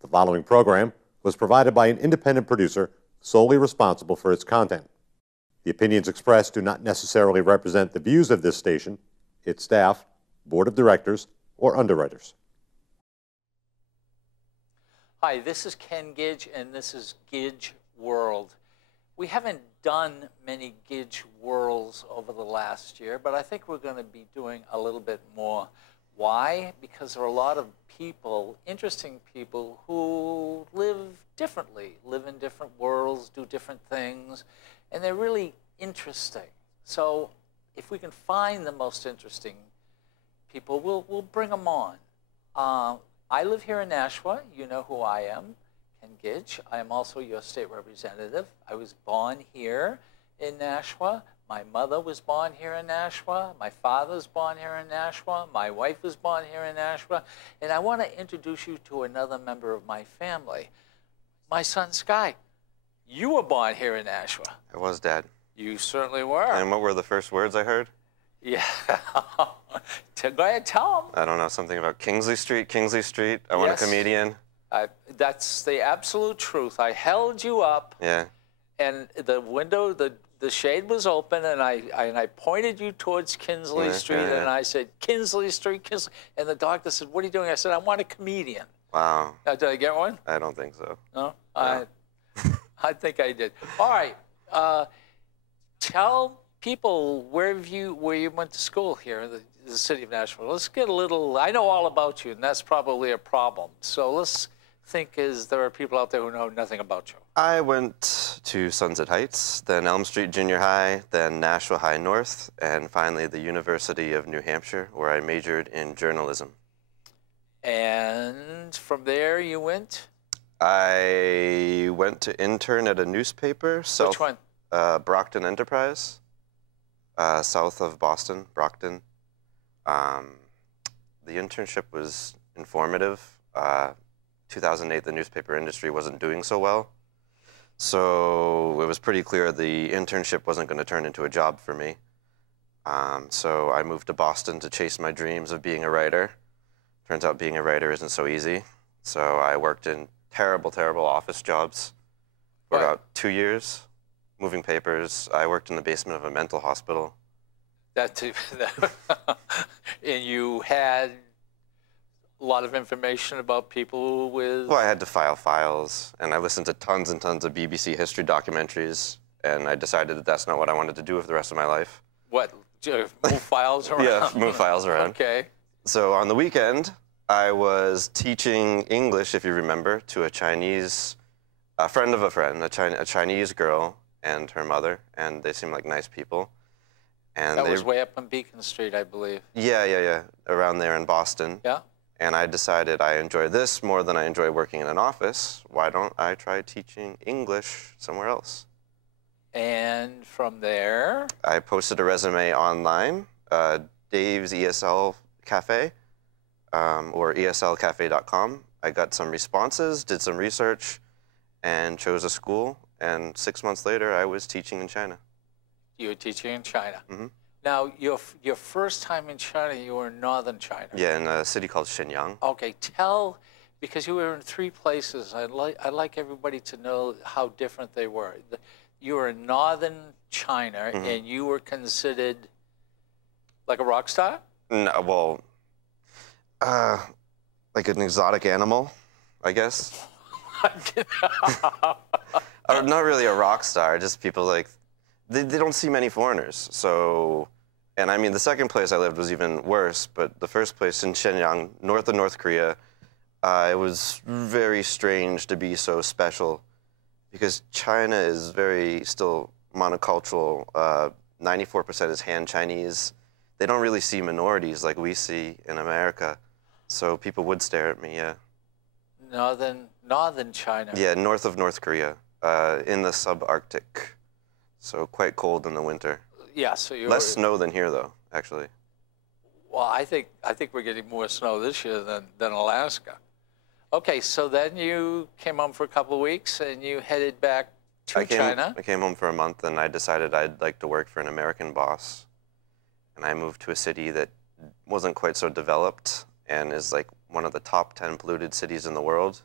The following program was provided by an independent producer solely responsible for its content. The opinions expressed do not necessarily represent the views of this station, its staff, board of directors, or underwriters. Hi, this is Ken Gidge, and this is Gidge World. We haven't done many Gidge Worlds over the last year, but I think we're going to be doing a little bit more. Why? Because there are a lot of people, interesting people, who live differently, live in different worlds, do different things, and they're really interesting. So if we can find the most interesting people, we'll bring them on. I live here in Nashua. You know who I am, Ken Gidge. I am also your state representative. I was born here in Nashua. My mother was born here in Nashua. My father was born here in Nashua. My wife was born here in Nashua. And I want to introduce you to another member of my family, my son, Sky. You were born here in Nashua. I was, Dad. You certainly were. And what were the first words I heard? Yeah. Go ahead, tell them. I don't know, something about Kingsley Street, Kingsley Street. I want a comedian. That's the absolute truth. I held you up. Yeah. And the window, the shade was open, and I pointed you towards Kingsley Street, and I said, Kingsley Street, Kingsley. And the doctor said, what are you doing? I said, I want a comedian. Wow. Did I get one? I don't think so. No? I think I did. All right. Tell people where you went to school here in the city of Nashville. Let's get a little, I know all about you, and that's probably a problem. So let's think there are people out there who know nothing about you. I went to Sunset Heights, then Elm Street Junior High, then Nashua High North, and finally the University of New Hampshire, where I majored in journalism. And from there you went? I went to intern at a newspaper. Which one? Brockton Enterprise, south of Boston, Brockton. The internship was informative. 2008, the newspaper industry wasn't doing so well. So it was pretty clear the internship wasn't going to turn into a job for me. So I moved to Boston to chase my dreams of being a writer. Turns out being a writer isn't so easy. So I worked in terrible, terrible office jobs for about 2 years, moving papers. I worked in the basement of a mental hospital. And you had a lot of information about people with... Well, I had to file files, and I listened to tons and tons of BBC history documentaries, and I decided that that's not what I wanted to do with the rest of my life. What? Move files around? Yeah, move files around. Okay. So on the weekend, I was teaching English, if you remember, to a friend of a friend, a Chinese girl and her mother, and they seemed like nice people. And that was way up on Beacon Street, I believe. Yeah, around there in Boston. Yeah. And I decided I enjoy this more than I enjoy working in an office. Why don't I try teaching English somewhere else? And from there? I posted a resume online, Dave's ESL Cafe, or eslcafe.com. I got some responses, did some research, and chose a school. And 6 months later, I was teaching in China. You were teaching in China. Mm-hmm. Now, your first time in China, you were in northern China. Yeah, in a city called Shenyang. Okay, because you were in 3 places, I'd like everybody to know how different they were. You were in northern China, and you were considered like a rock star? No, well, like an exotic animal, I guess. Not really a rock star, just people like, they don't see many foreigners. So, and I mean, the second place I lived was even worse, but the first place in Shenyang, north of North Korea, it was very strange to be so special because China is very still monocultural. 94% is Han Chinese. They don't really see minorities like we see in America. So people would stare at me, yeah. Northern China. Yeah, north of North Korea, in the subarctic. So quite cold in the winter. Yeah, so you're... Less snow than here, though, actually. Well, I think we're getting more snow this year than Alaska. Okay, so then you came home for a couple of weeks, and you headed back to China. I came home for a month, and I decided I'd like to work for an American boss. And I moved to a city that wasn't quite so developed and is like one of the top 10 polluted cities in the world.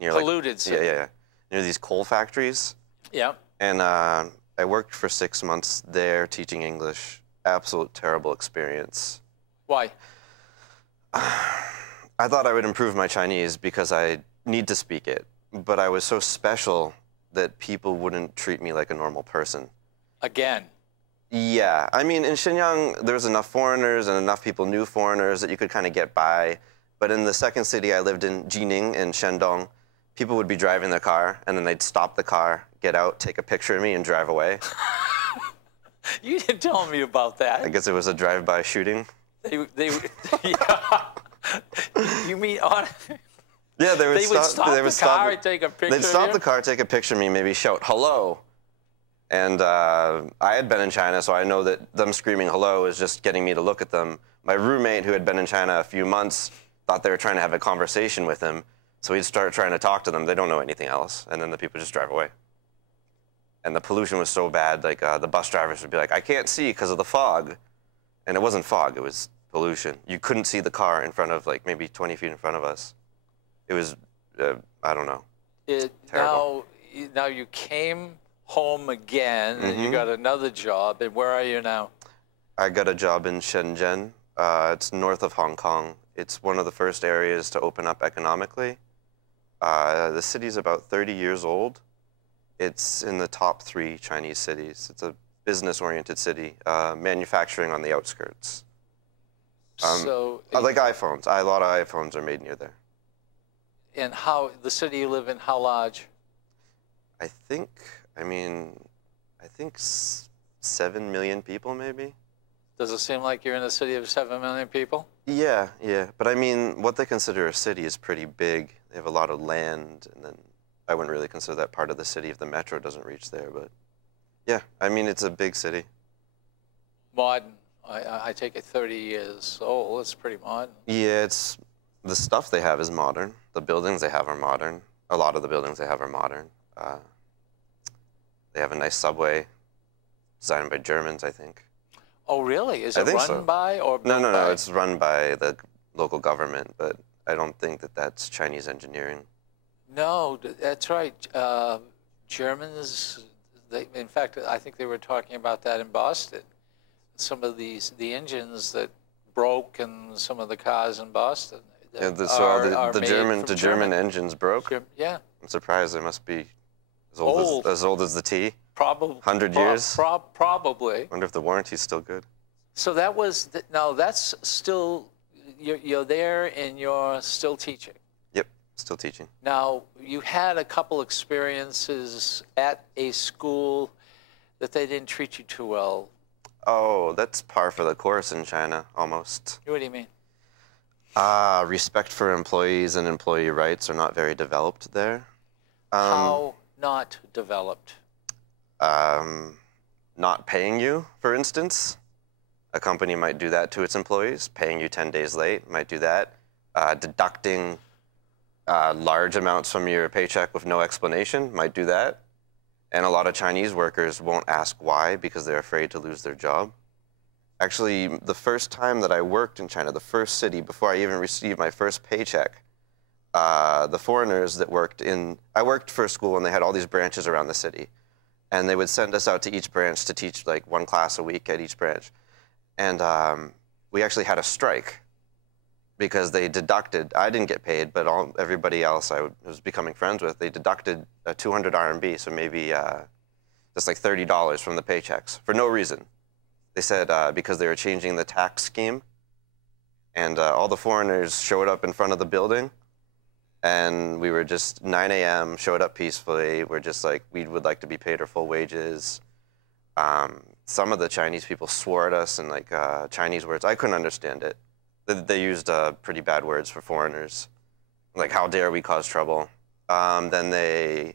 near Polluted city. Yeah, near these coal factories. Yeah. And I worked for 6 months there teaching English. Absolute terrible experience. Why? I thought I would improve my Chinese because I need to speak it, but I was so special that people wouldn't treat me like a normal person. Again. Yeah, I mean, in Shenyang, there was enough foreigners and enough people knew foreigners that you could kind of get by. But in the second city I lived in, Jining in Shandong, people would be driving their car, and then they'd stop the car, get out, take a picture of me, and drive away. You didn't tell me about that. I guess it was a drive-by shooting. Yeah. You mean on? Yeah, they would stop the car and take a picture of you? They'd stop the car, take a picture of me, maybe shout, hello. And I had been in China, so I know that them screaming hello is just getting me to look at them. My roommate, who had been in China a few months, thought they were trying to have a conversation with him. So he'd start trying to talk to them. They don't know anything else. And then the people just drive away. And the pollution was so bad, like the bus drivers would be like, I can't see because of the fog. And it wasn't fog, it was pollution. You couldn't see the car in front of, like, maybe 20 feet in front of us. It was, I don't know, terrible. Now you came home again, and you got another job, and where are you now? I got a job in Shenzhen. It's north of Hong Kong. It's one of the first areas to open up economically. The city's about 30 years old. It's in the top 3 Chinese cities. It's a business-oriented city, manufacturing on the outskirts. Like iPhones. A lot of iPhones are made near there. And the city you live in, how large? I think 7 million people, maybe. Does it seem like you're in a city of 7 million people? Yeah. But I mean, what they consider a city is pretty big. They have a lot of land, and then I wouldn't really consider that part of the city if the metro doesn't reach there. But yeah, I mean, it's a big city. Modern. I take it 30 years old. It's pretty modern. Yeah, the stuff they have is modern. The buildings they have are modern. A lot of the buildings they have are modern. They have a nice subway designed by Germans, I think. Oh, really? Is it run by or built by? No. It's run by the local government, but I don't think that that's Chinese engineering. No, that's right. Germans, in fact, I think they were talking about that in Boston. Some of the engines that broke in some of the cars in Boston. Yeah, the German engines broke? Yeah. I'm surprised. They must be as old as the T. Probably. 100 years? Probably. Wonder if the warranty's still good. So that was, now that's still, you're there and you're still teaching. Yep, still teaching. Now, you had a couple experiences at a school that they didn't treat you too well. Oh, that's par for the course in China, almost. What do you mean? Respect for employees and employee rights are not very developed there. How not developed? Not paying you, for instance. A company might do that to its employees. Paying you 10 days late might do that. Deducting large amounts from your paycheck with no explanation might do that. And a lot of Chinese workers won't ask why because they're afraid to lose their job. Actually, the first time that I worked in China, the first city, before I even received my first paycheck, the foreigners that I worked for a school and they had all these branches around the city. And they would send us out to each branch to teach like 1 class a week at each branch. And we actually had a strike because they deducted, I didn't get paid, but everybody else I was becoming friends with, they deducted 200 RMB, so maybe just like $30 from the paychecks for no reason. They said because they were changing the tax scheme, and all the foreigners showed up in front of the building, and we were just 9 a.m., showed up peacefully. We're just like, we would like to be paid our full wages. Some of the Chinese people swore at us in like Chinese words. I couldn't understand it. They used pretty bad words for foreigners, like how dare we cause trouble. Then they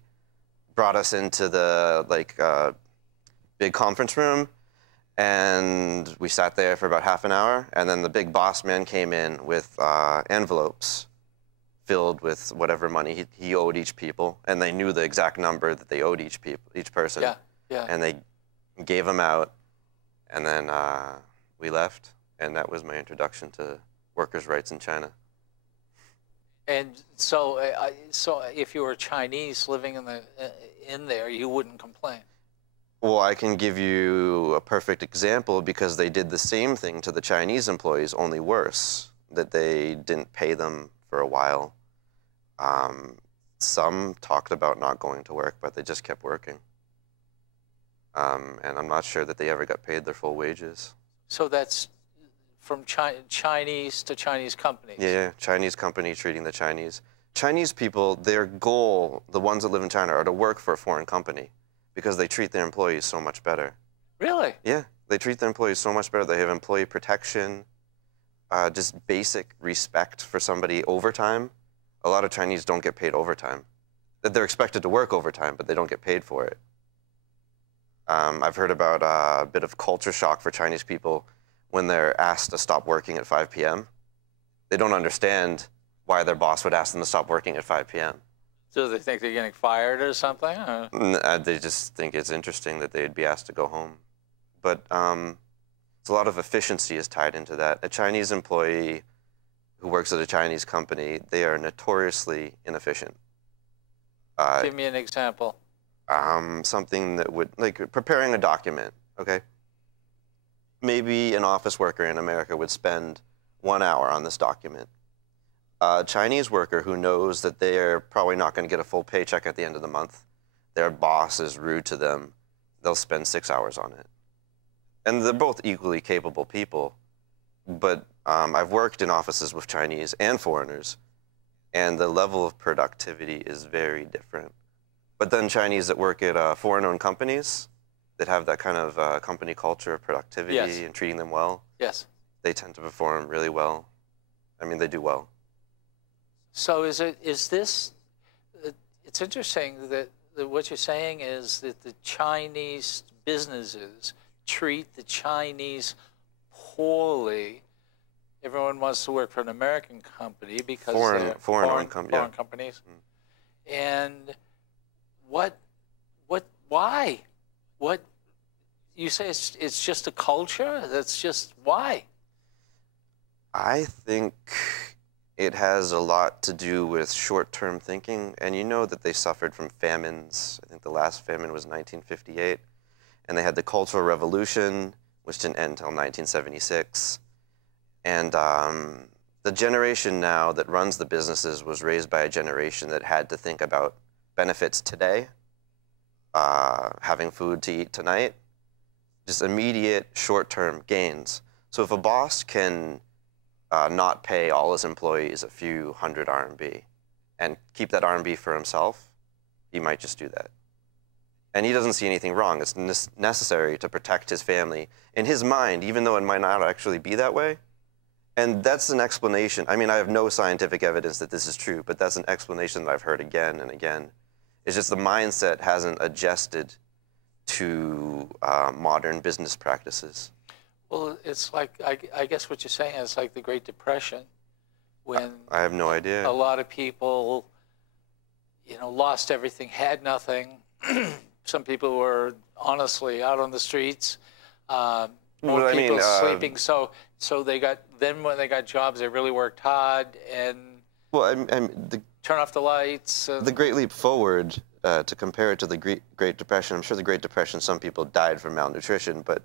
brought us into the big conference room, and we sat there for about half an hour, and then the big boss man came in with envelopes filled with whatever money he owed each people, and they knew the exact number that they owed each person. Yeah. And they gave them out, and then we left, and that was my introduction to workers' rights in China. And so, so if you were Chinese living in there, you wouldn't complain. Well, I can give you a perfect example because they did the same thing to the Chinese employees, only worse, that they didn't pay them for a while. Some talked about not going to work, but they just kept working. And I'm not sure that they ever got paid their full wages. So that's from Chinese to Chinese companies. Yeah, Chinese company treating the Chinese. Chinese people, their goal, the ones that live in China, are to work for a foreign company because they treat their employees so much better. Really? Yeah, they treat their employees so much better. They have employee protection, just basic respect for somebody overtime. A lot of Chinese don't get paid overtime. They're expected to work overtime, but they don't get paid for it. I've heard about a bit of culture shock for Chinese people when they're asked to stop working at 5 p.m. They don't understand why their boss would ask them to stop working at 5 p.m. So they think they're getting fired or something? Or? They just think it's interesting that they'd be asked to go home. But it's a lot of efficiency is tied into that. A Chinese employee who works at a Chinese company, they are notoriously inefficient. Give me an example. Something that would, like preparing a document, okay? Maybe an office worker in America would spend 1 hour on this document. A Chinese worker who knows that they're probably not going to get a full paycheck at the end of the month, their boss is rude to them, they'll spend 6 hours on it. And they're both equally capable people, but I've worked in offices with Chinese and foreigners, and the level of productivity is very different. But then Chinese that work at foreign-owned companies that have that kind of company culture of productivity Yes. and treating them well, Yes. they tend to perform really well. I mean, they do well. So is this, it's interesting that what you're saying is that the Chinese businesses treat the Chinese poorly. Everyone wants to work for an American company because they're foreign companies. Mm. And why? What, you say it's just a culture? That's just, why? I think it has a lot to do with short-term thinking, and you know that they suffered from famines. I think the last famine was 1958, and they had the Cultural Revolution, which didn't end until 1976. And the generation now that runs the businesses was raised by a generation that had to think about benefits today, having food to eat tonight, just immediate short-term gains. So if a boss can not pay all his employees a few hundred RMB and keep that RMB for himself, he might just do that. And he doesn't see anything wrong. It's necessary to protect his family in his mind, even though it might not actually be that way. And that's an explanation. I mean, I have no scientific evidence that this is true, but that's an explanation that I've heard again and again. It's just the mindset hasn't adjusted to modern business practices. Well, it's like, I guess what you're saying is like the Great Depression, when I have no idea. A lot of people, you know, lost everything, had nothing. Some people were honestly out on the streets. More people sleeping. So they got, then when they got jobs, they really worked hard and turn off the lights. The Great Leap Forward, to compare it to the Great Depression, I'm sure the Great Depression, some people died from malnutrition, but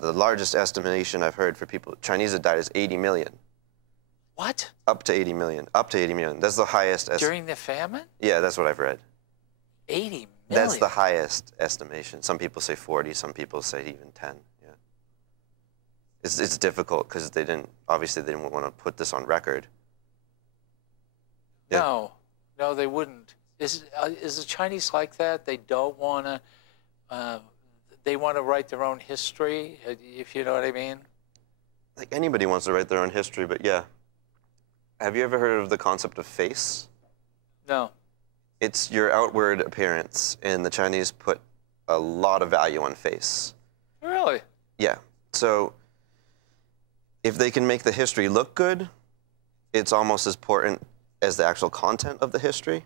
the largest estimation I've heard for people, Chinese that died, is 80 million. What? Up to 80 million. Up to 80 million. That's the highest. During the famine? Yeah, that's what I've read. 80 million? That's the highest estimation. Some people say 40, some people say even 10. Yeah. It's difficult because obviously they didn't want to put this on record. Yeah. No, they wouldn't. Is the Chinese like that? They don't want to, they want to write their own history, if you know what I mean? Like anybody wants to write their own history, but yeah. Have you ever heard of the concept of face? No. It's your outward appearance, and the Chinese put a lot of value on face. Really? Yeah. So if they can make the history look good, it's almost as important as the actual content of the history.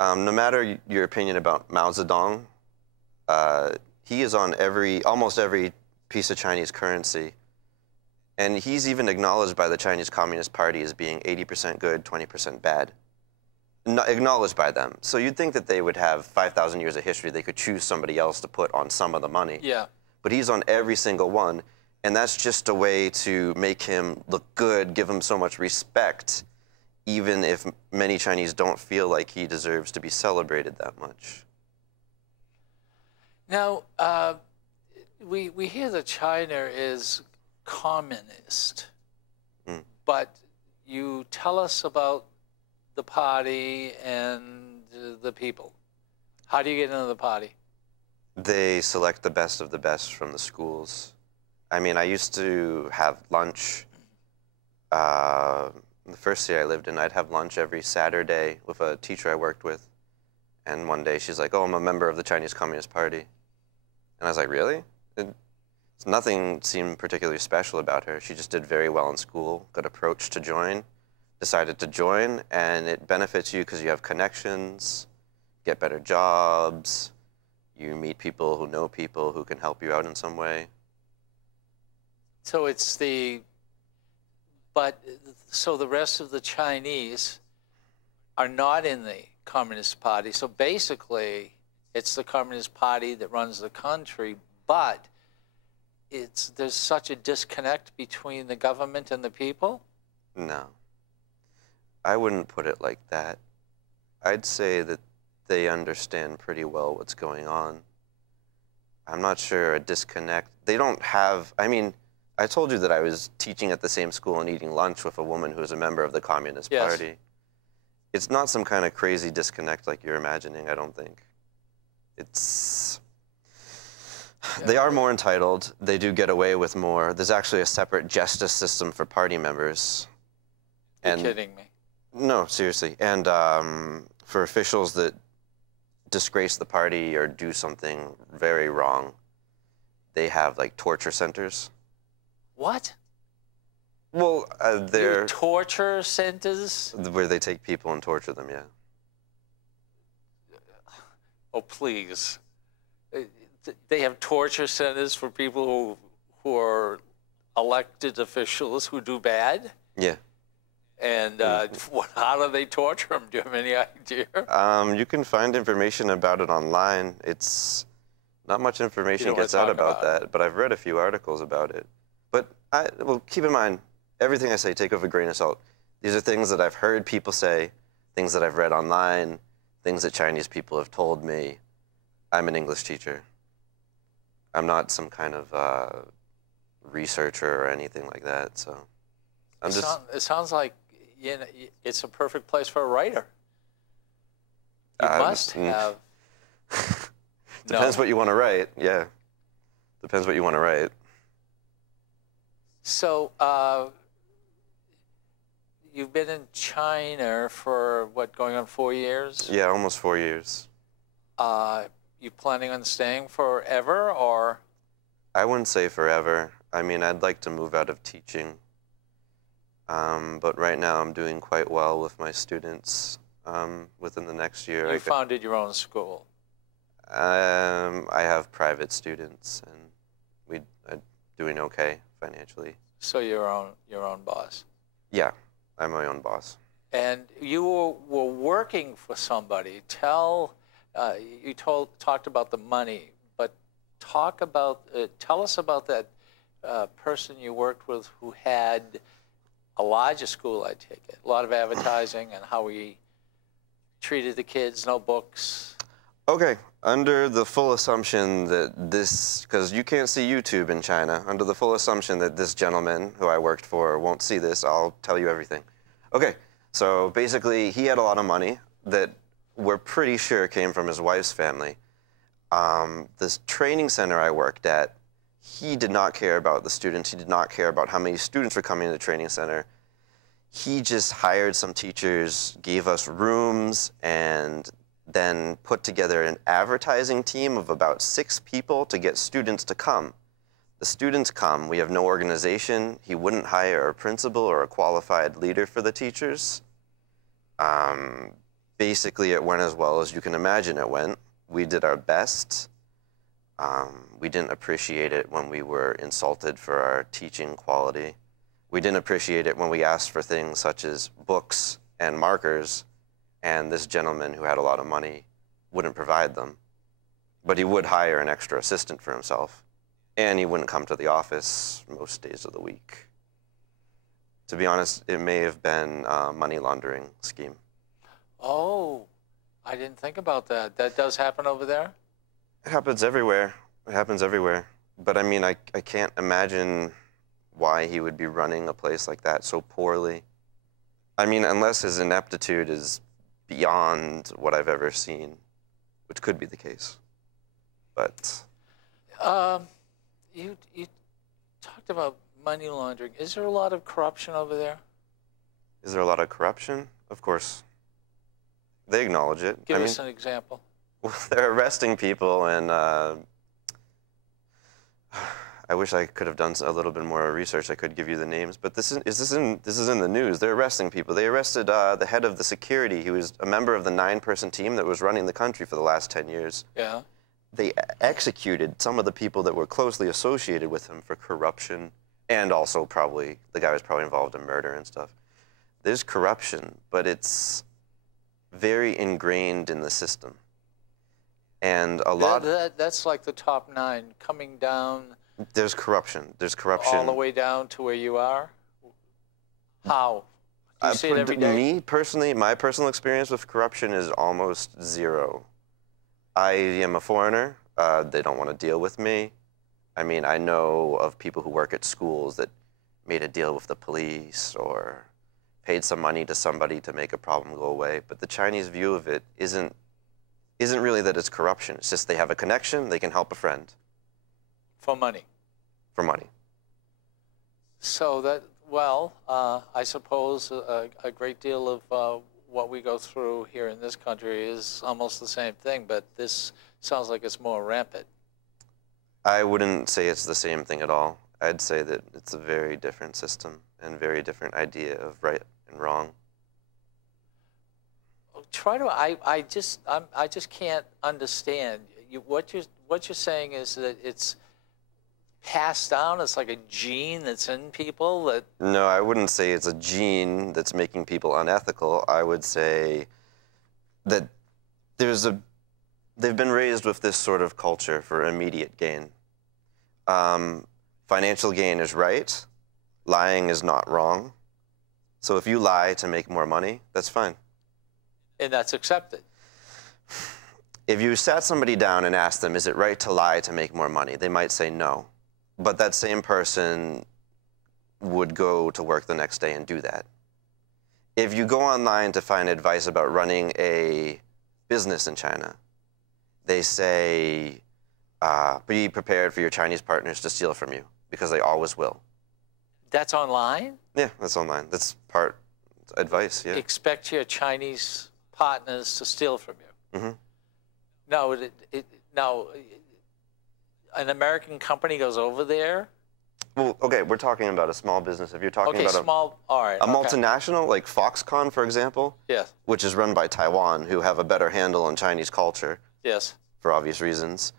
No matter your opinion about Mao Zedong, he is on almost every piece of Chinese currency. And he's even acknowledged by the Chinese Communist Party as being 80% good, 20% bad. Acknowledged by them. So you'd think that they would have 5,000 years of history. They could choose somebody else to put on some of the money. Yeah. But he's on every single one. And that's just a way to make him look good, give him so much respect, even if many Chinese don't feel like he deserves to be celebrated that much. Now, we hear that China is communist, but you tell us about the party and the people. How do you get into the party? They select the best of the best from the schools. I mean, I used to have lunch. The first city I lived in, I'd have lunch every Saturday with a teacher I worked with. And one day she's like, "Oh, I'm a member of the Chinese Communist Party." And I was like, "Really?" Nothing seemed particularly special about her. She just did very well in school, got approached to join, decided to join, and it benefits you because you have connections, get better jobs, you meet people who know people who can help you out in some way. So it's so the rest of the Chinese are not in the Communist Party. So basically, it's the Communist Party that runs the country, but there's such a disconnect between the government and the people? No. I wouldn't put it like that. I'd say that they understand pretty well what's going on. I'm not sure a disconnect. They don't have, I mean, I told you that I was teaching at the same school and eating lunch with a woman who was a member of the Communist Party. It's not some kind of crazy disconnect like you're imagining, I don't think. It's... They are more entitled. They do get away with more. There's actually a separate justice system for party members. You're kidding me. No, seriously. And for officials that disgrace the party or do something very wrong, they have like torture centers. What? Well, they're torture centers? Where they take people and torture them, yeah. Oh, please. They have torture centers for people who are elected officials who do bad? Yeah. And how do they torture them? Do you have any idea? You can find information about it online. It's not much information gets out about that, but I've read a few articles about it. But well, keep in mind, everything I say, take with a grain of salt. These are things that I've heard people say, things that I've read online, things that Chinese people have told me. I'm an English teacher. I'm not some kind of researcher or anything like that, so I'm it sounds like it's a perfect place for a writer. You must have... Depends what you want to write, yeah. Depends what you want to write. So, you've been in China for, what, going on 4 years? Yeah, almost 4 years. You planning on staying forever, or? I wouldn't say forever. I mean, I'd like to move out of teaching. But right now I'm doing quite well with my students. Within the next year, You founded your own school. I have private students, and we're doing okay financially. So you're your own boss. Yeah, I'm my own boss. And you were working for somebody. You talked about the money, but tell us about that person you worked with who had a larger school, I take it, a lot of advertising, and how he treated the kids, no books. Okay, under the full assumption that because you can't see YouTube in China, under the full assumption that this gentleman who I worked for won't see this, I'll tell you everything. Okay, so basically he had a lot of money that we're pretty sure came from his wife's family. This training center I worked at, he did not care about the students. He did not care about how many students were coming to the training center. He just hired some teachers, gave us rooms, and then put together an advertising team of about 6 people to get students to come. The students come. We have no organization. He wouldn't hire a principal or a qualified leader for the teachers. Basically, it went as well as you can imagine it went. We did our best. We didn't appreciate it when we were insulted for our teaching quality. We didn't appreciate it when we asked for things such as books and markers, and this gentleman who had a lot of money wouldn't provide them. But he would hire an extra assistant for himself, and he wouldn't come to the office most days of the week. To be honest, it may have been a money laundering scheme. Oh, I didn't think about that. That does happen over there? It happens everywhere. It happens everywhere. But I mean, I can't imagine why he would be running a place like that so poorly. I mean, unless his ineptitude is beyond what I've ever seen, which could be the case. But you talked about money laundering. Is there a lot of corruption over there? Is there a lot of corruption? Of course. They acknowledge it. Give us an example. Well, they're arresting people, and I wish I could have done a little bit more research. I could give you the names, but this is in the news. They're arresting people. They arrested the head of the security, who was a member of the 9-person team that was running the country for the last 10 years. Yeah. They executed some of the people that were closely associated with him for corruption, and also probably the guy was probably involved in murder and stuff. There's corruption, but it's very ingrained in the system, and a lot. That's like the top 9 coming down. There's corruption. There's corruption All the way down to where you are? How? Do you see it every day? Me, personally, my personal experience with corruption is almost zero. I am a foreigner. They don't want to deal with me. I mean, I know of people who work at schools that made a deal with the police or paid some money to somebody to make a problem go away. But the Chinese view of it isn't really that it's corruption. It's just they have a connection, they can help a friend. For money. For money. So that, well, I suppose a great deal of what we go through here in this country is almost the same thing, but this sounds like it's more rampant. I wouldn't say it's the same thing at all. I'd say that it's a very different system and very different idea of right and wrong. I just can't understand. What you're saying is that it's passed down. It's like a gene that's in people that. No, I wouldn't say it's a gene that's making people unethical. I would say that they've been raised with this sort of culture for immediate gain. Financial gain is right. Lying is not wrong. So if you lie to make more money, that's fine. And that's accepted. If you sat somebody down and asked them, is it right to lie to make more money? They might say no. But that same person would go to work the next day and do that. If you go online to find advice about running a business in China, they say, be prepared for your Chinese partners to steal from you, because they always will. That's online? Yeah, that's online. That's part advice, yeah. Expect your Chinese partners to steal from you. Mm-hmm. No, now, an American company goes over there? Well, okay, we're talking about a small business. If you're talking about all right, a multinational, like Foxconn, for example, yes, which is run by Taiwan, who have a better handle on Chinese culture, yes, for obvious reasons,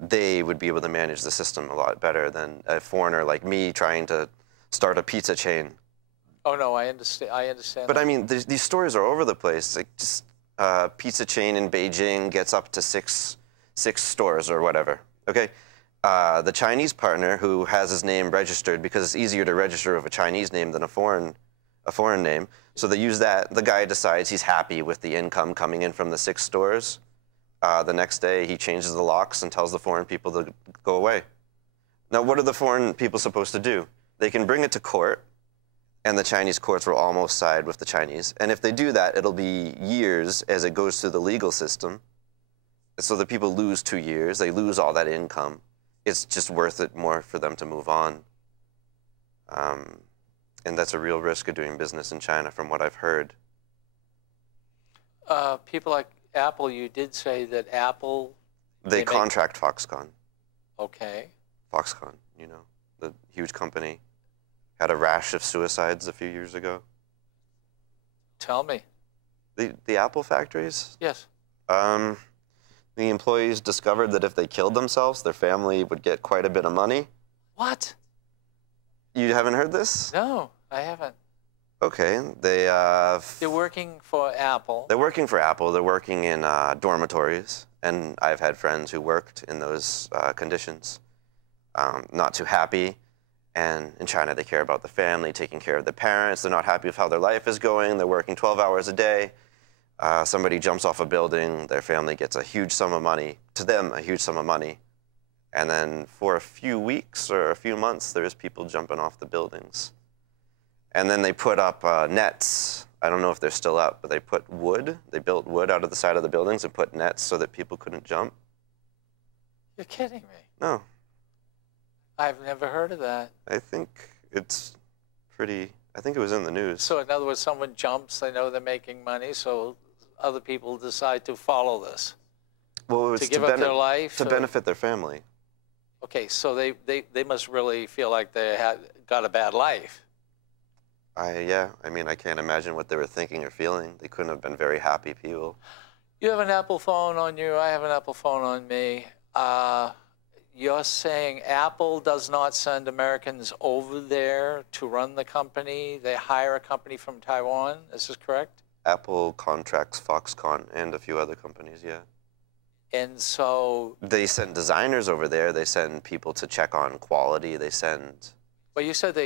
they would be able to manage the system a lot better than a foreigner like me trying to start a pizza chain. Oh no, I understand. But I mean, these stories are over the place. Like, just pizza chain in Beijing gets up to six stores or whatever. Okay, the Chinese partner who has his name registered, because it's easier to register with a Chinese name than a foreign name. So they use that. The guy decides he's happy with the income coming in from the 6 stores. The next day, he changes the locks and tells the foreign people to go away. Now, what are the foreign people supposed to do? They can bring it to court, and the Chinese courts will almost side with the Chinese. And if they do that, it'll be years as it goes through the legal system. So the people lose 2 years. They lose all that income. It's just worth it more for them to move on. And that's a real risk of doing business in China, from what I've heard. People like Apple, you did say that Apple... They contract Foxconn. Okay. Foxconn, you know, the huge company. Had a rash of suicides a few years ago. Tell me. The Apple factories? Yes. The employees discovered that if they killed themselves, their family would get quite a bit of money. What? You haven't heard this? No, I haven't. Okay, They're working for Apple. they're working for Apple. They're working in dormitories, and I've had friends who worked in those conditions. Not too happy, and in China they care about the family, taking care of the parents. They're not happy with how their life is going. They're working 12 hours a day. Somebody jumps off a building, their family gets a huge sum of money, to them a huge sum of money, and then for a few weeks or a few months there's people jumping off the buildings. And then they put up nets. I don't know if they're still up, but they put wood. They built wood out of the side of the buildings and put nets so that people couldn't jump. You're kidding me. No. I've never heard of that. I think it's pretty, I think it was in the news. So in other words, someone jumps, they know they're making money, so other people decide to follow this. Well, it's to give up their life? To benefit their family. Okay, so they must really feel like they got a bad life. Yeah, I mean, I can't imagine what they were thinking or feeling. They couldn't have been very happy people. You have an Apple phone on you, I have an Apple phone on me. You're saying Apple does not send Americans over there to run the company. They hire a company from Taiwan. Is this correct? Apple contracts Foxconn and a few other companies, yeah. And so... They send designers over there. They send people to check on quality. They send... Well, you said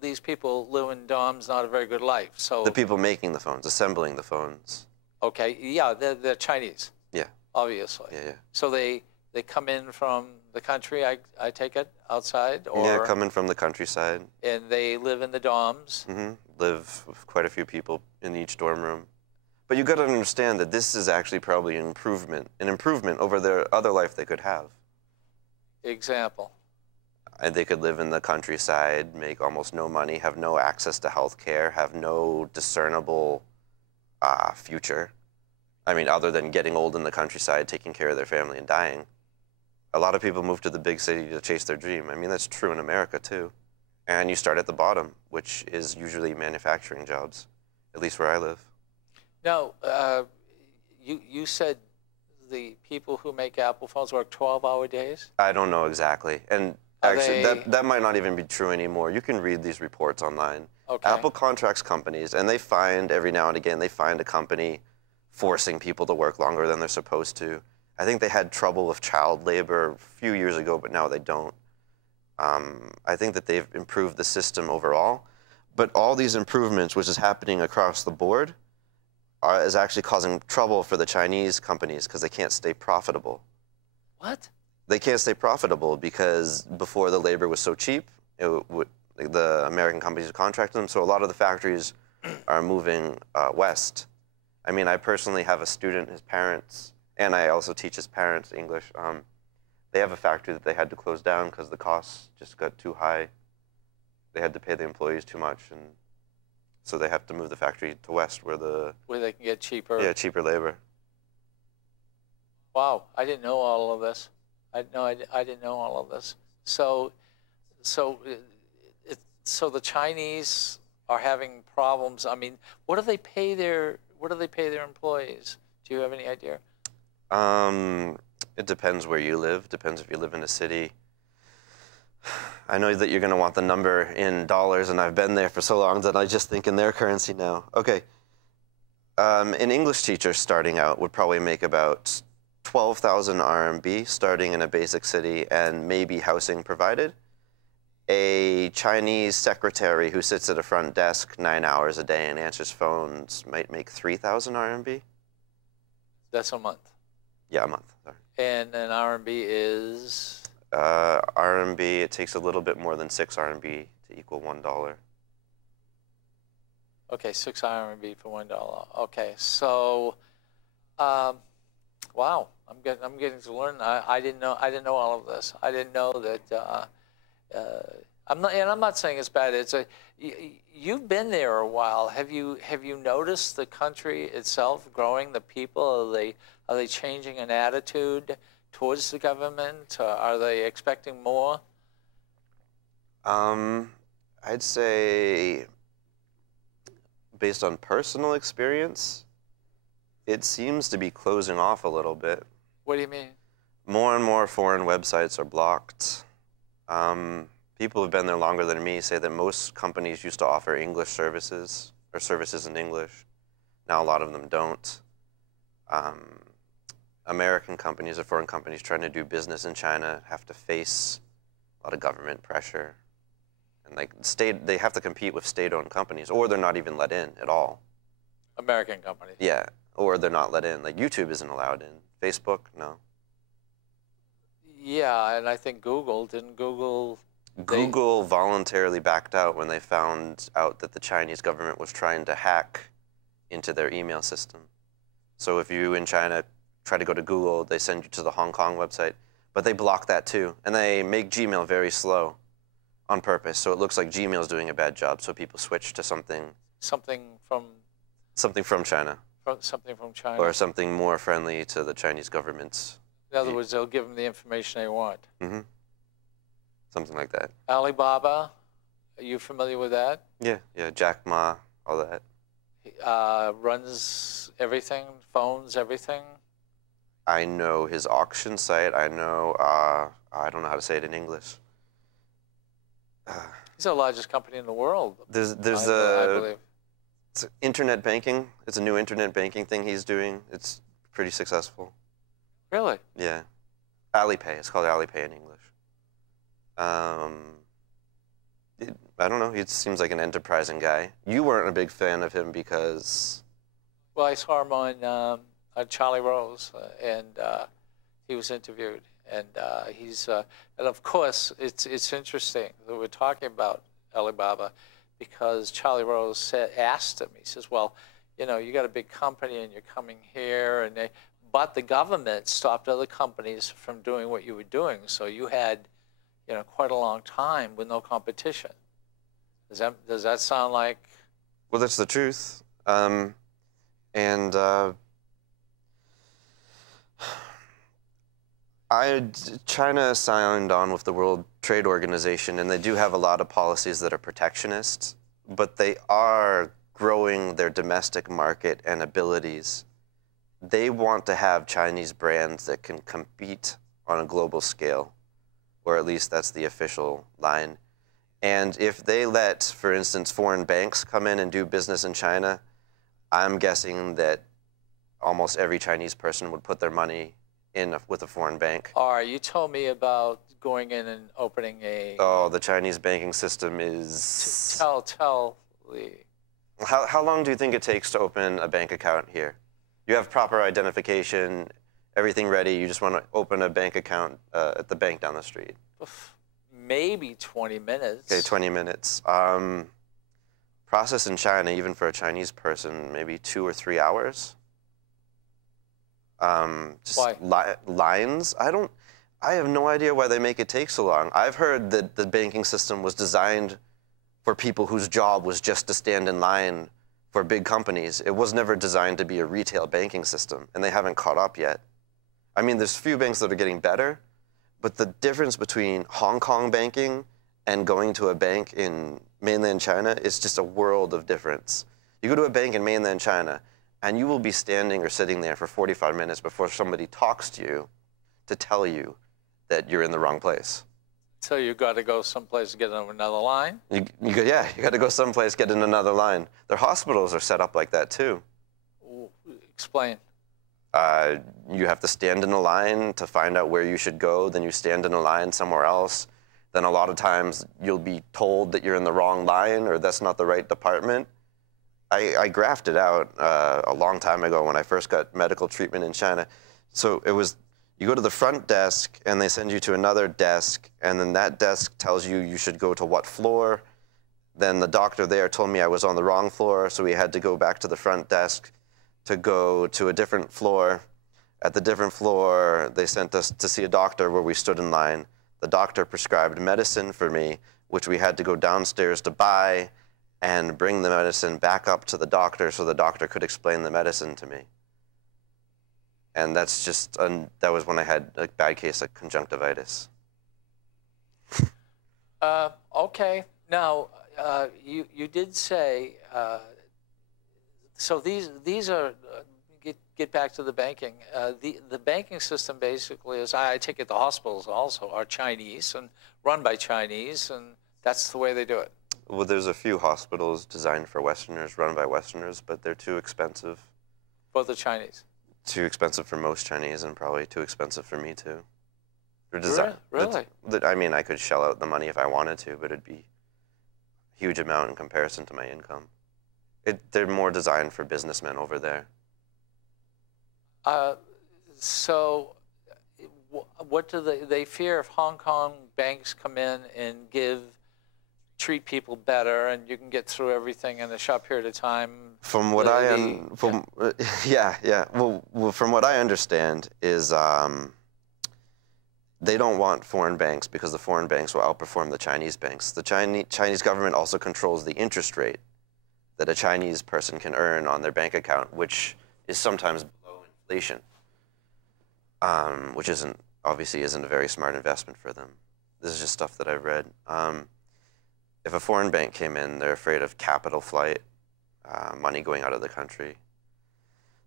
these people live in dorms, not a very good life, so... The people making the phones, assembling the phones. Okay, yeah, they're Chinese. Yeah. Obviously. Yeah, yeah. So they come in from the country, I take it, outside? Or, yeah, coming from the countryside. And they live in the dorms? Mm-hmm. Live with quite a few people in each dorm room. But you got to understand that this is actually probably an improvement over their other life they could have. Example? And they could live in the countryside, make almost no money, have no access to health care, have no discernible future. I mean, other than getting old in the countryside, taking care of their family and dying. A lot of people move to the big city to chase their dream. I mean, that's true in America, too. And you start at the bottom, which is usually manufacturing jobs, at least where I live. Now, you said the people who make Apple phones work 12-hour days? I don't know exactly. And actually, that might not even be true anymore. You can read these reports online. Okay. Apple contracts companies, and they find, every now and again, they find a company forcing people to work longer than they're supposed to. I think they had trouble with child labor a few years ago, but now they don't. I think that they've improved the system overall. But all these improvements, which is happening across the board, is actually causing trouble for the Chinese companies because they can't stay profitable. What? They can't stay profitable because before the labor was so cheap, the American companies contracted them, so a lot of the factories are moving west. I mean, I personally have a student, his parents, and I also teach his parents English. They have a factory that they had to close down because the costs just got too high. They had to pay the employees too much, and so they have to move the factory to west where they can get cheaper. Yeah, cheaper labor. Wow, I didn't know all of this. I didn't know all of this. So the Chinese are having problems. I mean, what do they pay their employees? Do you have any idea? It depends where you live. Depends if you live in a city. I know that you're going to want the number in dollars, and I've been there for so long that I just think in their currency now. Okay. An English teacher starting out would probably make about 12,000 RMB starting in a basic city and maybe housing provided. A Chinese secretary who sits at a front desk 9 hours a day and answers phones might make 3,000 RMB. That's a month. Yeah, a month. Sorry. And an RMB is? RMB, it takes a little bit more than 6 RMB to equal $1. Okay, 6 RMB for $1. Okay, so, wow, I'm getting to learn. I didn't know all of this. I didn't know that. I'm not saying it's bad. You've been there a while. Have you noticed the country itself growing? The people, are they changing an attitude towards the government? Are they expecting more? I'd say, based on personal experience, it seems to be closing off a little bit. What do you mean? More and more foreign websites are blocked. People who've been there longer than me say that most companies used to offer English services or services in English. Now a lot of them don't. American companies or foreign companies trying to do business in China have to face a lot of government pressure. And like they have to compete with state-owned companies, or they're not even let in at all. American companies. Yeah, or they're not let in. Like YouTube isn't allowed in. Facebook, no. Yeah, and I think didn't Google... Google voluntarily backed out when they found out that the Chinese government was trying to hack into their email system. So if you in China try to go to Google, they send you to the Hong Kong website, but they block that too. And they make Gmail very slow on purpose, so it looks like Gmail's doing a bad job, so people switch to something from China. Something from China. Or something more friendly to the Chinese government's. In other words, they'll give them the information they want. Mm-hmm. Something like that. Alibaba, are you familiar with that? Yeah, Jack Ma, all that. Runs everything, phones, everything. I know his auction site. I know, I don't know how to say it in English. He's the largest company in the world. I believe. It's internet banking. It's a new internet banking thing he's doing. It's pretty successful. Really? Yeah. Alipay. It's called Alipay in English. I don't know. He seems like an enterprising guy. You weren't a big fan of him because... Well, I saw him on Charlie Rose, and he was interviewed. And and of course, it's interesting that we're talking about Alibaba because Charlie Rose asked him, he says, well, you know, you got a big company and you're coming here, but the government stopped other companies from doing what you were doing, so you had, you know, quite a long time with no competition. Does that sound like? Well, that's the truth. China signed on with the World Trade Organization, and they do have a lot of policies that are protectionist, but they are growing their domestic market and abilities. They want to have Chinese brands that can compete on a global scale, or at least that's the official line. And if they let, for instance, foreign banks come in and do business in China, I'm guessing that almost every Chinese person would put their money in with a foreign bank. All right, you told me about going in and opening a... Oh, the Chinese banking system is... Tell the... How long do you think it takes to open a bank account here? You have proper identification, everything ready, you just want to open a bank account at the bank down the street. Maybe 20 minutes. Okay, 20 minutes. Process in China, even for a Chinese person, maybe 2 or 3 hours. Why? Lines? I have no idea why they make it take so long. I've heard that the banking system was designed for people whose job was just to stand in line for big companies. It was never designed to be a retail banking system, and they haven't caught up yet. I mean, there's few banks that are getting better, but the difference between Hong Kong banking and going to a bank in mainland China is just a world of difference. You go to a bank in mainland China, and you will be standing or sitting there for 45 minutes before somebody talks to you to tell you that you're in the wrong place. So you got to go someplace to get on another line? You got to go someplace, get in another line. Their hospitals are set up like that too. Explain. You have to stand in a line to find out where you should go, then you stand in a line somewhere else. Then a lot of times you'll be told that you're in the wrong line or that's not the right department. I graphed it out a long time ago when I first got medical treatment in China. So it was, you go to the front desk and they send you to another desk, and then that desk tells you you should go to what floor. Then the doctor there told me I was on the wrong floor, so we had to go back to the front desk to go to a different floor. At the different floor, they sent us to see a doctor where we stood in line. The doctor prescribed medicine for me, which we had to go downstairs to buy and bring the medicine back up to the doctor so the doctor could explain the medicine to me. And that's just, that was when I had a bad case of conjunctivitis. Okay. Now, you did say, so these are, get back to the banking. The banking system basically is, I take it the hospitals also are Chinese and run by Chinese, and that's the way they do it. Well, there's a few hospitals designed for Westerners, run by Westerners, but they're too expensive. For the Chinese? Too expensive for most Chinese, and probably too expensive for me, too. Really? I mean, I could shell out the money if I wanted to, but it'd be a huge amount in comparison to my income. They're more designed for businessmen over there. So what do they fear if Hong Kong banks come in and treat people better, and you can get through everything in a short period of time? From what Well, from what I understand is they don't want foreign banks because the foreign banks will outperform the Chinese banks. The Chinese government also controls the interest rate that a Chinese person can earn on their bank account, which is sometimes below inflation, which obviously isn't a very smart investment for them. This is just stuff that I've read. If a foreign bank came in, they're afraid of capital flight, money going out of the country,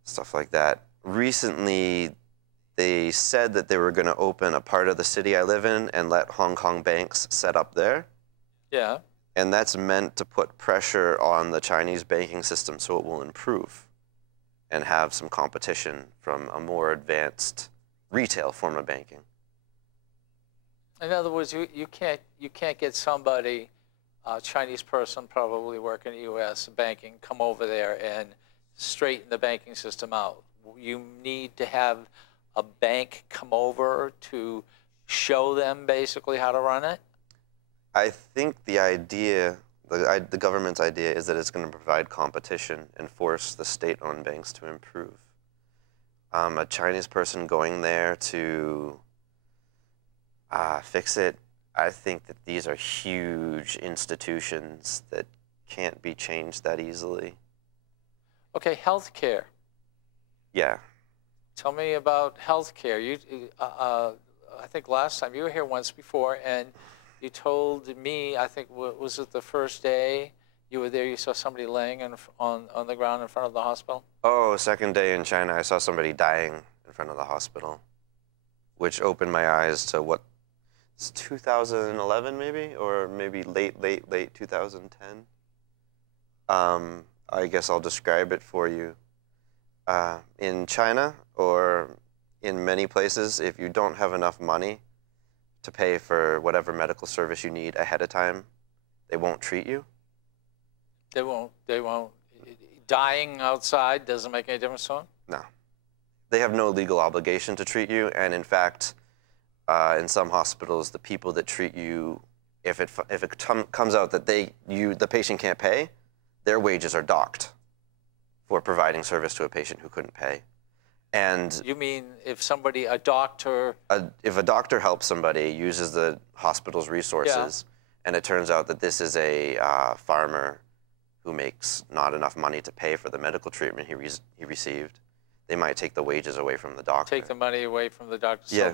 stuff like that. Recently, they said that they were going to open a part of the city I live in and let Hong Kong banks set up there. Yeah. And that's meant to put pressure on the Chinese banking system so it will improve and have some competition from a more advanced retail form of banking. In other words, you can't get somebody, a Chinese person probably working in the U.S. banking, come over there and straighten the banking system out. You need to have a bank come over to show them basically how to run it? I think the idea, the government's idea, is that it's going to provide competition and force the state-owned banks to improve. A Chinese person going there to fix it, I think that these are huge institutions that can't be changed that easily. Okay, healthcare. Yeah. Tell me about healthcare. I think last time you were here once before, and you told me, I think, was it the first day you were there, you saw somebody laying on the ground in front of the hospital? Oh, second day in China, I saw somebody dying in front of the hospital, which opened my eyes to what, it's 2011 maybe, or maybe late 2010. I guess I'll describe it for you. In China, or in many places, if you don't have enough money to pay for whatever medical service you need ahead of time, they won't treat you. They won't. Dying outside doesn't make any difference to them? No. They have no legal obligation to treat you, and in fact, in some hospitals, the people that treat you, if it comes out that the patient can't pay, their wages are docked for providing service to a patient who couldn't pay. And you mean if somebody, a doctor... if a doctor helps somebody, uses the hospital's resources, and it turns out that this is a farmer who makes not enough money to pay for the medical treatment he received, they might take the wages away from the doctor. Take the money away from the doctor, yeah.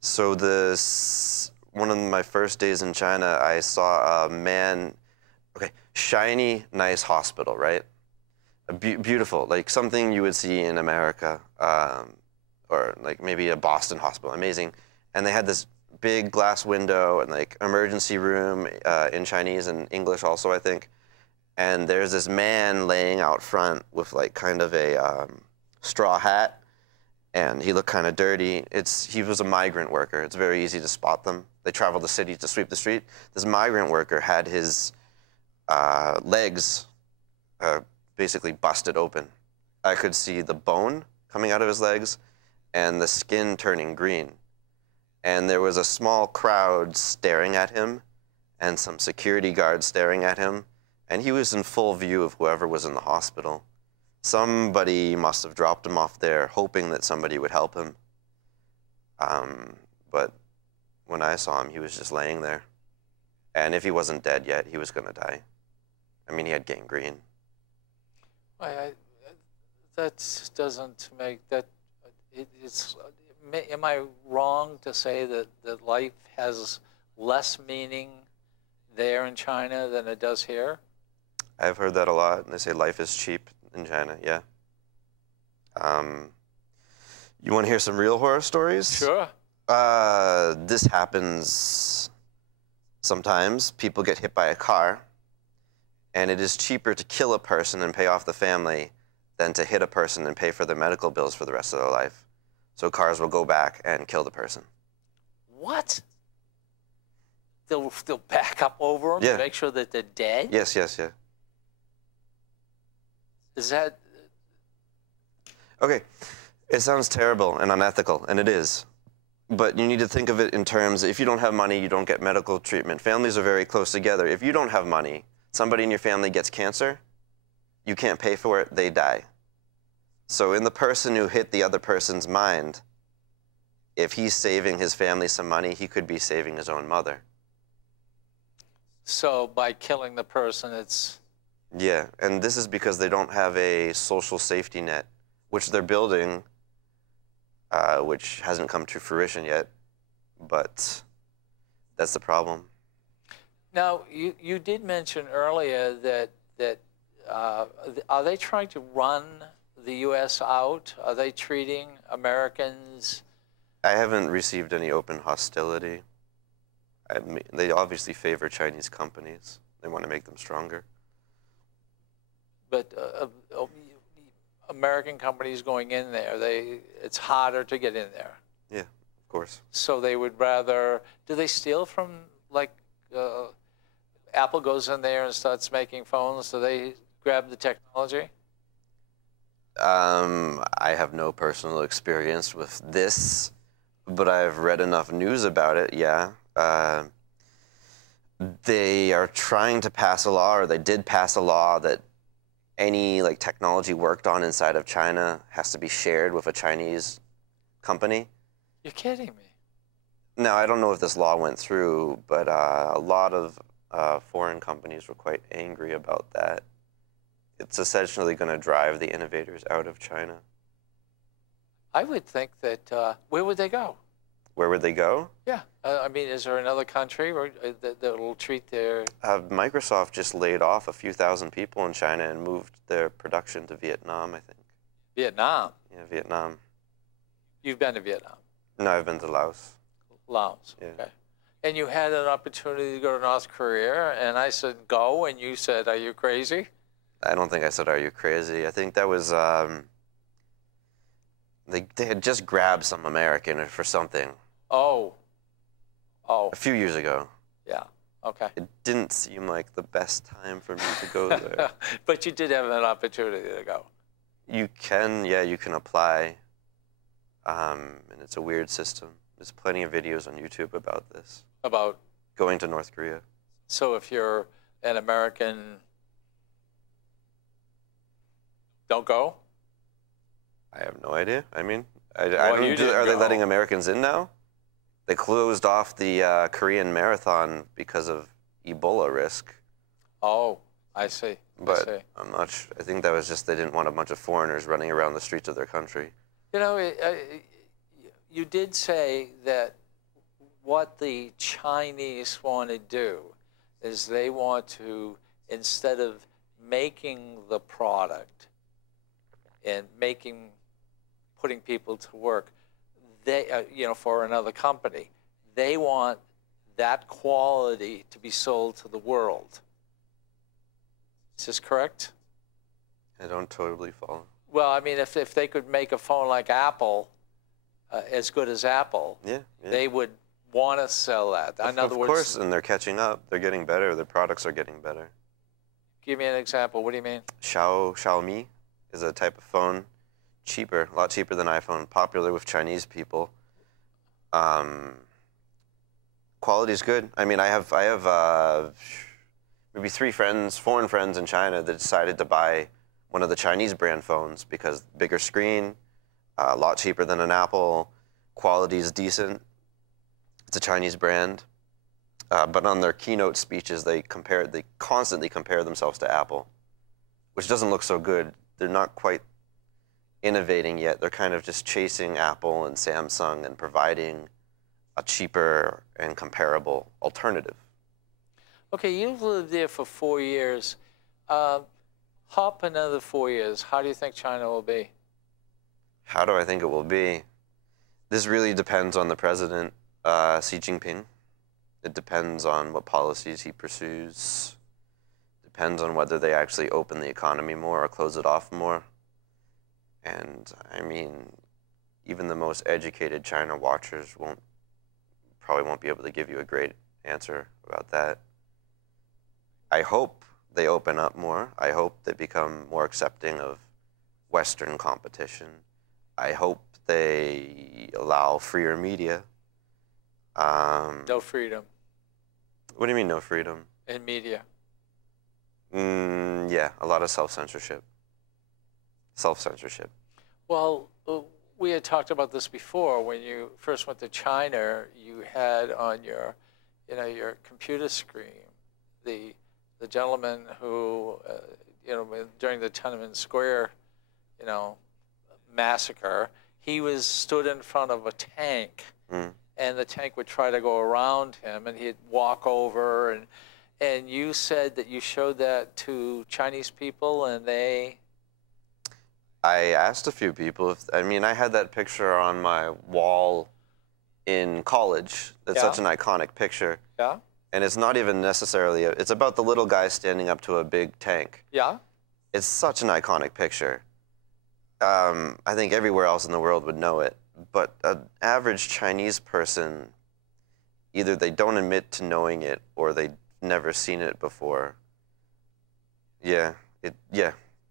So that... So one of my first days in China, I saw a man, shiny, nice hospital, right? Beautiful, like something you would see in America, or like maybe a Boston hospital, amazing. And they had this big glass window and like emergency room in Chinese and English also, I think. And there's this man laying out front with like kind of a straw hat, and he looked kind of dirty. He was a migrant worker. It's very easy to spot them. They travel the city to sweep the street. This migrant worker had his legs basically busted open. I could see the bone coming out of his legs and the skin turning green. And there was a small crowd staring at him and some security guards staring at him. And he was in full view of whoever was in the hospital. Somebody must have dropped him off there hoping that somebody would help him. But when I saw him, he was just laying there. And if he wasn't dead yet, he was going to die. I mean, he had gangrene. That doesn't make that. Am I wrong to say that life has less meaning there in China than it does here? I've heard that a lot. They say life is cheap in China. Yeah. You want to hear some real horror stories? Sure. This happens sometimes. People get hit by a car, and it is cheaper to kill a person and pay off the family than to hit a person and pay for their medical bills for the rest of their life. So cars will go back and kill the person. What? They'll back up over them Yeah. to make sure that they're dead? Yes, yes, yeah. Is that... Okay, it sounds terrible and unethical, and it is. But you need to think of it in terms, if you don't have money, you don't get medical treatment. Families are very close together. If you don't have money, somebody in your family gets cancer, you can't pay for it, they die. So in the person who hit the other person's mind, if he's saving his family some money, he could be saving his own mother. So by killing the person, it's... Yeah, and this is because they don't have a social safety net, which they're building, which hasn't come to fruition yet, but that's the problem. Now, you did mention earlier that are they trying to run the U.S. out? Are they treating Americans? I haven't received any open hostility. They obviously favor Chinese companies. They want to make them stronger. But American companies going in there, it's harder to get in there. Yeah, of course. So they would rather, do they steal from, like, Apple goes in there and starts making phones, so they grab the technology? I have no personal experience with this, but I've read enough news about it, yeah. They are trying to pass a law, or they did pass a law, that any technology worked on inside of China has to be shared with a Chinese company. You're kidding me. Now, I don't know if this law went through, but a lot of foreign companies were quite angry about that. It's essentially going to drive the innovators out of China. I would think that, where would they go? Where would they go? Yeah. I mean, is there another country that will treat their... Microsoft just laid off a few thousand people in China and moved their production to Vietnam, I think. Vietnam? Yeah, Vietnam. You've been to Vietnam? No, I've been to Laos. Laos, Yeah. okay. And you had an opportunity to go to North Korea, and I said, go, and you said, are you crazy? I don't think I said, are you crazy? I think that was, they had just grabbed some American for something. Oh. Oh. A few years ago. Yeah, okay. It didn't seem like the best time for me to go there. But you did have an opportunity to go. You can apply, and it's a weird system. There's plenty of videos on YouTube about this. About? Going to North Korea. So if you're an American, don't go? I have no idea. I mean, are you didn't they go. letting Americans in now? They closed off the Korean marathon because of Ebola risk. Oh, I see. But I see. I'm not sure. I think that was just they didn't want a bunch of foreigners running around the streets of their country. You know, you did say that what the Chinese want to do is they want to, instead of making the product and putting people to work, they, for another company, they want that quality to be sold to the world. Is this correct? I don't totally follow. Well, I mean, if they could make a phone like Apple, as good as Apple, Yeah. they would want to sell that. In other words, of course, and they're catching up. They're getting better. Their products are getting better. give me an example. What do you mean? Xiaomi is a type of phone, cheaper, a lot cheaper than iPhone, popular with Chinese people. Quality is good. I mean, I have maybe 3 friends, foreign friends in China that decided to buy one of the Chinese brand phones because bigger screen, a lot cheaper than an Apple, quality is decent. It's a Chinese brand. But on their keynote speeches, they constantly compare themselves to Apple, which doesn't look so good. They're not quite innovating yet. They're kind of just chasing Apple and Samsung and providing a cheaper and comparable alternative. Okay, you've lived there for 4 years. Hop another 4 years. How do you think China will be? How do I think it will be? This really depends on the president, Xi Jinping. It depends on what policies he pursues. Depends on whether they actually open the economy more or close it off more. And I mean, even the most educated China watchers probably won't be able to give you a great answer about that. I hope they open up more. I hope they become more accepting of Western competition. I hope they allow freer media. No freedom What do you mean, no freedom? in media. Yeah, a lot of self-censorship. Self-censorship. Well, we had talked about this before. When you first went to China, you had on your, your computer screen, the gentleman who, during the Tiananmen Square, massacre, he stood in front of a tank, and the tank would try to go around him, and he'd walk over, and you said that you showed that to Chinese people, and they. I asked a few people I had that picture on my wall in college. It's such an iconic picture. Yeah. And it's not even necessarily, it's about the little guy standing up to a big tank. Yeah. It's such an iconic picture. I think everywhere else in the world would know it. But an average Chinese person, either they don't admit to knowing it or they've never seen it before. Yeah.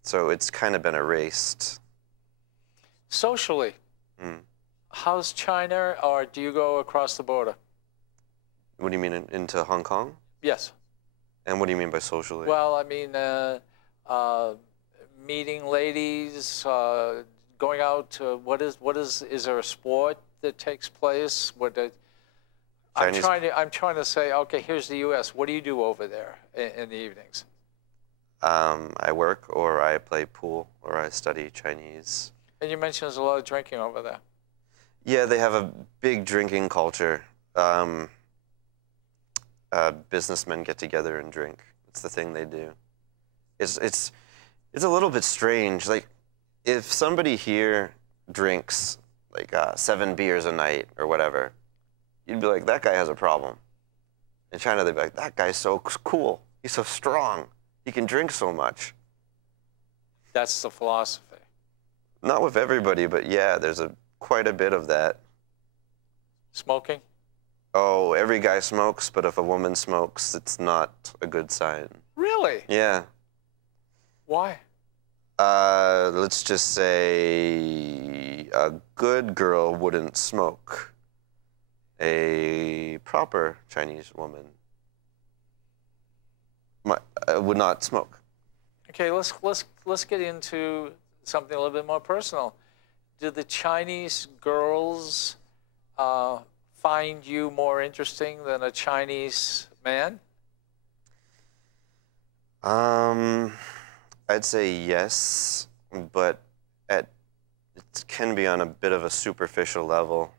So it's kind of been erased. Socially, how's China, or do you go across the border? What do you mean, into Hong Kong? Yes. And what do you mean by socially? Well, I mean, meeting ladies, going out to, is there a sport that takes place? I'm trying to say, okay, here's the U.S. What do you do over there in the evenings? I work, or I play pool, or I study Chinese. And you mentioned there's a lot of drinking over there. Yeah, they have a big drinking culture. Businessmen get together and drink. It's the thing they do. It's a little bit strange. Like, if somebody here drinks like 7 beers a night or whatever, you'd be like, that guy has a problem. In China, they'd be like, that guy's so cool. He's so strong. He can drink so much. That's the philosophy. Not with everybody, but yeah, there's quite a bit of that. Smoking? Oh, every guy smokes, but if a woman smokes, it's not a good sign. Really? Yeah. Why? Let's just say a good girl wouldn't smoke. A proper Chinese woman would not smoke. Okay, let's get into something a little bit more personal. Do the Chinese girls find you more interesting than a Chinese man? I'd say yes, but it can be on a bit of a superficial level.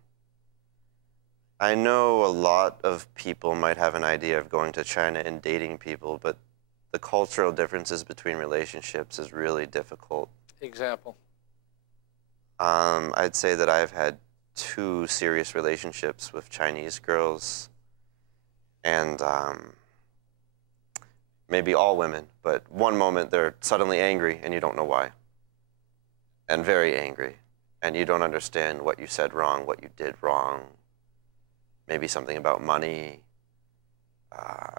I know a lot of people might have an idea of going to China and dating people, but the cultural differences between relationships is really difficult. Example? I'd say that I've had 2 serious relationships with Chinese girls, and maybe all women, but one moment they're suddenly angry and you don't know why, and very angry, and you don't understand what you said wrong, what you did wrong. Maybe something about money.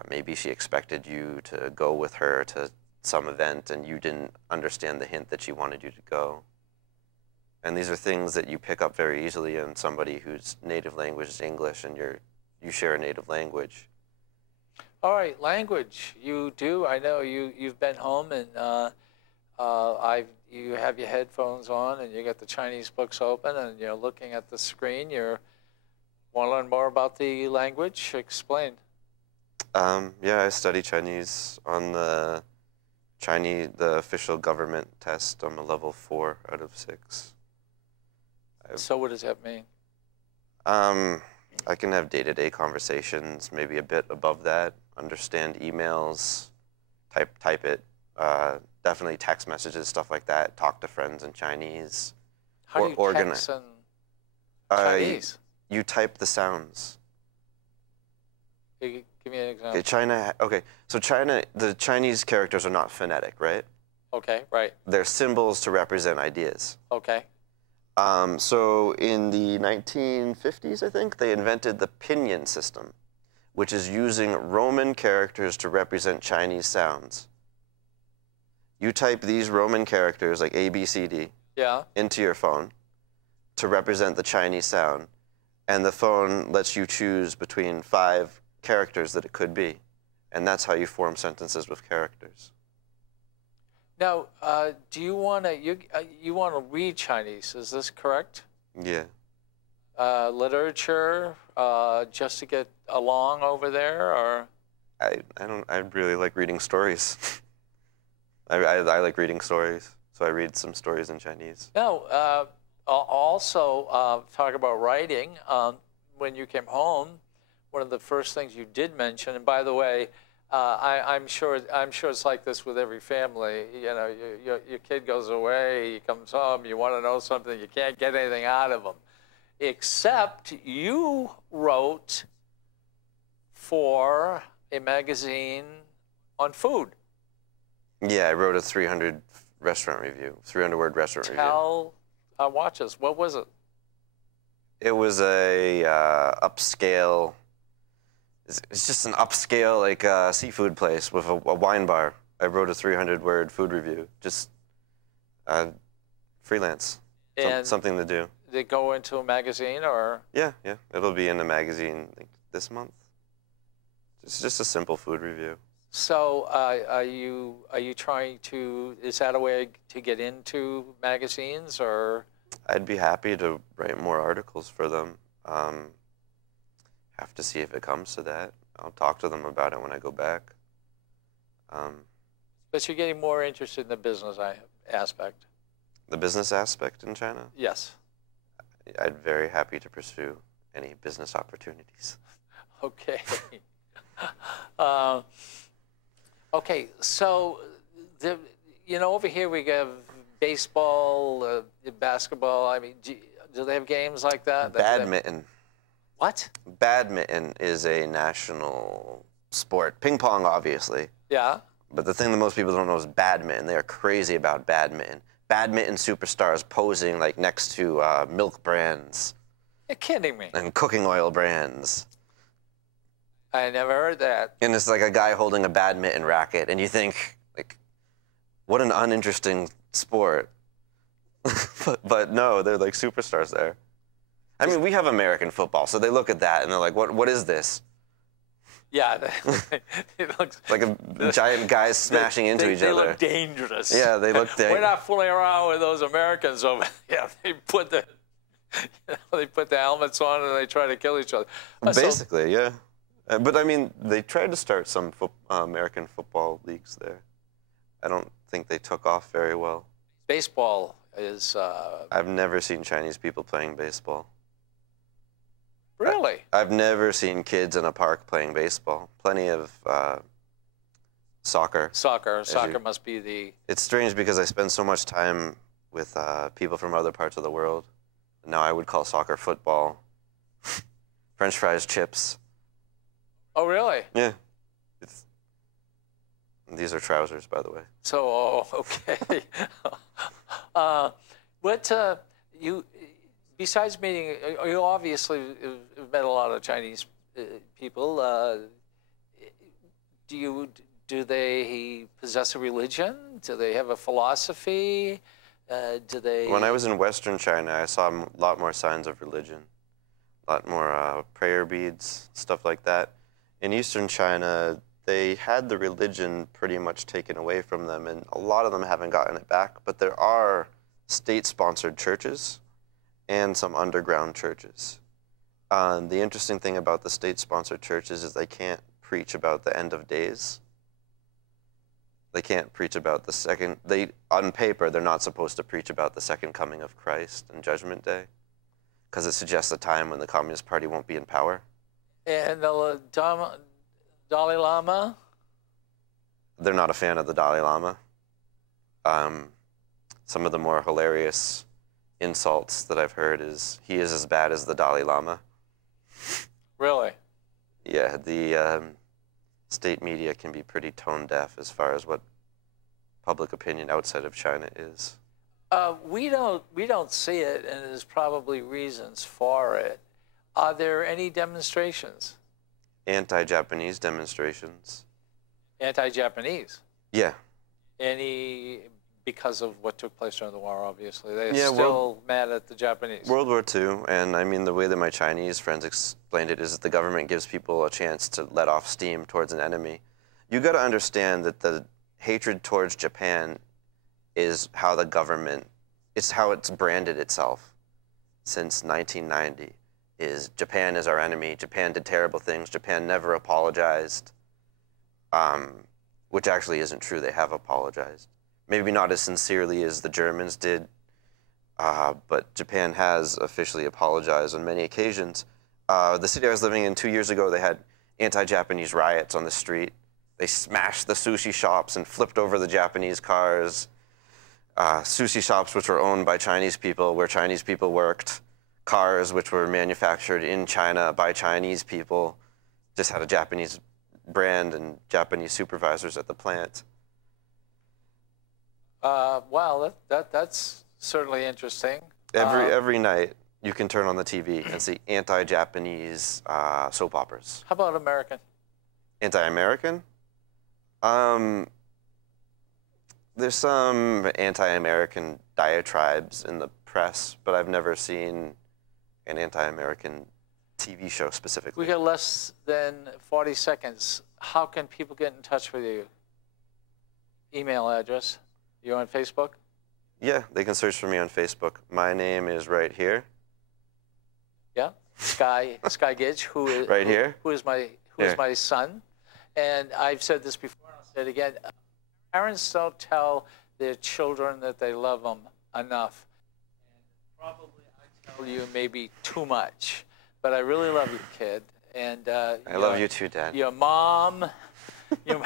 Maybe she expected you to go with her to some event and you didn't understand the hint that she wanted you to go. And these are things that you pick up very easily in somebody whose native language is English and you share a native language. All right, language. You do. I know you've been home and you have your headphones on and you got the Chinese books open and you're looking at the screen. You want to learn more about the language? Explain. Yeah, I study Chinese on the official government test. I'm a level 4 out of 6. So what does that mean? I can have day-to-day conversations, maybe a bit above that, understand emails, type it, definitely text messages, stuff like that, talk to friends in Chinese, How do you organize. text in Uh, Chinese? you type the sounds. Give me an example. Okay, China, the Chinese characters are not phonetic, right? Okay, right. They're symbols to represent ideas. Okay. So in the 1950s, I think, they invented the pinyin system, which is using Roman characters to represent Chinese sounds. You type these Roman characters, like A, B, C, D, Yeah. into your phone to represent the Chinese sound, and the phone lets you choose between 5 characters that it could be, and that's how you form sentences with characters. Now, do you want to you want to read Chinese? Is this correct? Yeah. Literature, just to get along over there, or? I really like reading stories. I like reading stories, so I read some stories in Chinese. No. Also, talk about writing. When you came home, one of the first things you did mention, and by the way, I'm sure it's like this with every family. You know, your kid goes away, he comes home, you want to know something, you can't get anything out of him, except you wrote for a magazine on food. Yeah, I wrote a 300 restaurant review, 300-word restaurant review. Tell our watchers, what was it? It was a upscale. It's just an upscale seafood place with a wine bar. I wrote a 300-word food review, just freelance, And something to do. did it go into a magazine or? Yeah, it'll be in the magazine, I think, this month. It's just a simple food review. So are you trying to? Is that a way to get into magazines or? I'd be happy to write more articles for them. Have to see if it comes to that. I'll talk to them about it when I go back. But you're getting more interested in the business aspect. The business aspect in China? Yes. I'd be very happy to pursue any business opportunities. Okay. Okay. So, over here we have baseball, basketball. I mean, do they have games like that? Badminton. What? Badminton is a national sport. Ping pong, obviously. Yeah. But the thing that most people don't know is badminton. They are crazy about badminton. Badminton superstars posing like next to milk brands. You're kidding me. And cooking oil brands. I never heard that. And it's like a guy holding a badminton racket, and you think, like, what an uninteresting sport. but no, they're like superstars there. I mean, we have American football, so they look at that and they're like, what is this? Yeah, it looks like a giant guys smashing into each other. They look dangerous. Yeah, they look dangerous. We're not fooling around with those Americans over there. They put the helmets on and they try to kill each other. Basically, yeah. But I mean, they tried to start some American football leagues there. I don't think they took off very well. Baseball is... I've never seen Chinese people playing baseball. Really? I've never seen kids in a park playing baseball. Plenty of soccer. Soccer must be the... It's strange because I spend so much time with people from other parts of the world. Now I would call soccer football. French fries, chips. Oh, really? Yeah. These are trousers, by the way. So, okay. Besides meeting, you obviously have met a lot of Chinese people. Do they possess a religion? Do they have a philosophy? Do they? When I was in Western China, I saw a lot more signs of religion, a lot more prayer beads, stuff like that. In Eastern China, they had the religion pretty much taken away from them, and a lot of them haven't gotten it back. But there are state-sponsored churches and some underground churches. The interesting thing about the state-sponsored churches is they can't preach about the end of days. They can't preach about the second... on paper, they're not supposed to preach about the second coming of Christ and Judgment Day, because it suggests a time when the Communist Party won't be in power. And the Dalai Lama? They're not a fan of the Dalai Lama. Some of the more hilarious insults that I've heard is he is as bad as the Dalai Lama. Really? Yeah, the state media can be pretty tone deaf as far as what public opinion outside of China is. We don't see it, and there's probably reasons for it. Are there any demonstrations? Anti-Japanese demonstrations. Anti-Japanese? Yeah. Any, because of what took place during the war, obviously. They're Yeah, still mad at the Japanese. World War II, and I mean the way that my Chinese friends explained it is that the government gives people a chance to let off steam towards an enemy. You got to understand that the hatred towards Japan is how the government, it's how it's branded itself since 1990, is Japan is our enemy, Japan did terrible things, Japan never apologized, which actually isn't true, they have apologized. Maybe not as sincerely as the Germans did, but Japan has officially apologized on many occasions. The city I was living in 2 years ago, they had anti-Japanese riots on the street. They smashed the sushi shops and flipped over the Japanese cars. Sushi shops which were owned by Chinese people, where Chinese people worked. Cars which were manufactured in China by Chinese people, just had a Japanese brand and Japanese supervisors at the plant. Wow, that's certainly interesting. Every night you can turn on the TV and see anti-Japanese soap operas. How about American? Anti-American? There's some anti-American diatribes in the press, but I've never seen an anti-American TV show specifically. We got less than 40 seconds. How can people get in touch with you? Email address? You on Facebook? Yeah, they can search for me on Facebook. My name is right here. Yeah, Sky Gidge, who is right here. Who is my son, and I've said this before, and I'll say it again. Parents don't tell their children that they love them enough. And probably I tell you maybe too much, but I really love you, kid. And I love you too, Dad. Your mom, your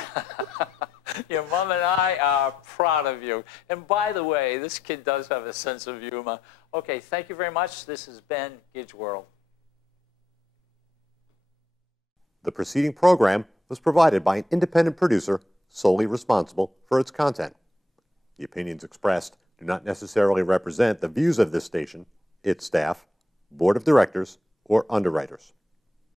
mom and I are proud of you. And by the way, this kid does have a sense of humor. Okay, thank you very much. This has been Gidge World. The preceding program was provided by an independent producer solely responsible for its content. The opinions expressed do not necessarily represent the views of this station, its staff, board of directors, or underwriters.